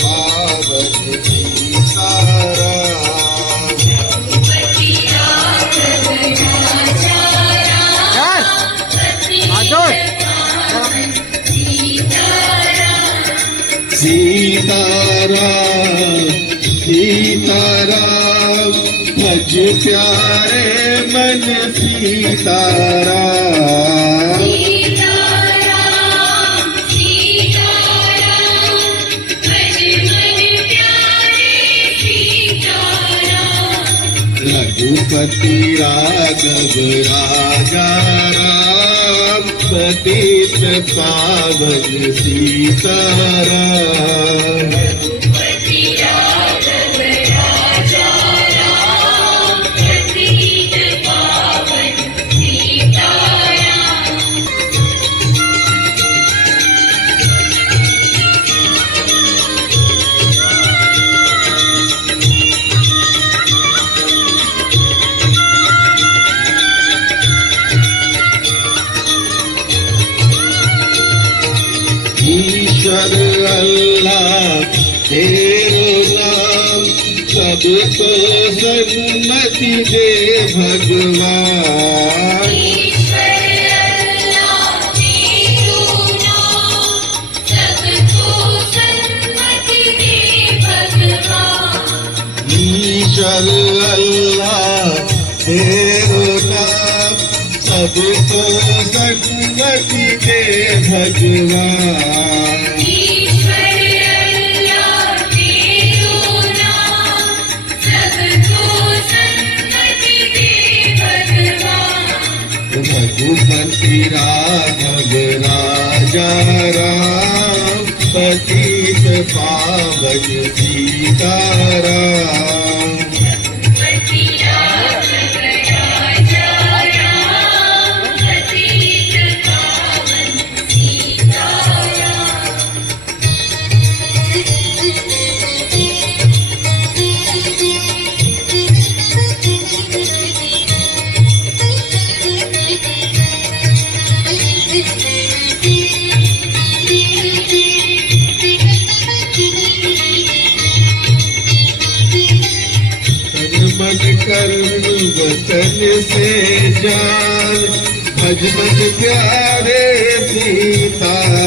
पावन सीताराम। सीताराम सीताराम भज प्यारे मन सीताराम। रघुपति राघव राजा राम पतित पावन सीताराम। ईश्वर अल्लाह तेरो नाम सबको सन्मति दे भगवान। ईश्वर अल्लाह तेरो नाम सबको सन्मति दे भगवान। ईश्वर अल्लाह तेरो नाम सबको सन्मति दे भगवान। ईश्वर अल्लाह तेरो नाम सबको सन्मति दे भगवान। रघुपति राघव राजा राम पतित पावन सीताराम। मन कर्म वचन से जान भज भज प्यारे सीताराम।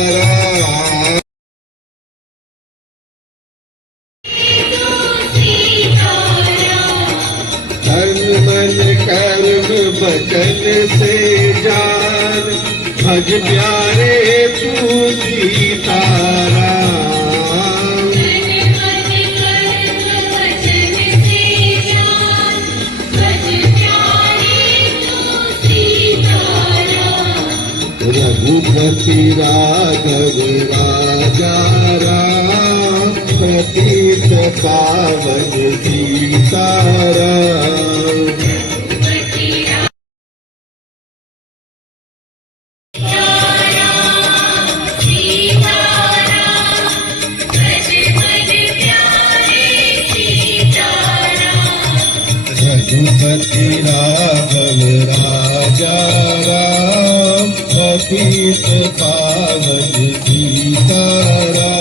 तन मन कर्म वचन से जान भज प्यारे तू सीताराम। रघुपति राघव राजा राम पतित पावन सीताराम। रघुपति राघव राजा राम पतित पावन सीताराम।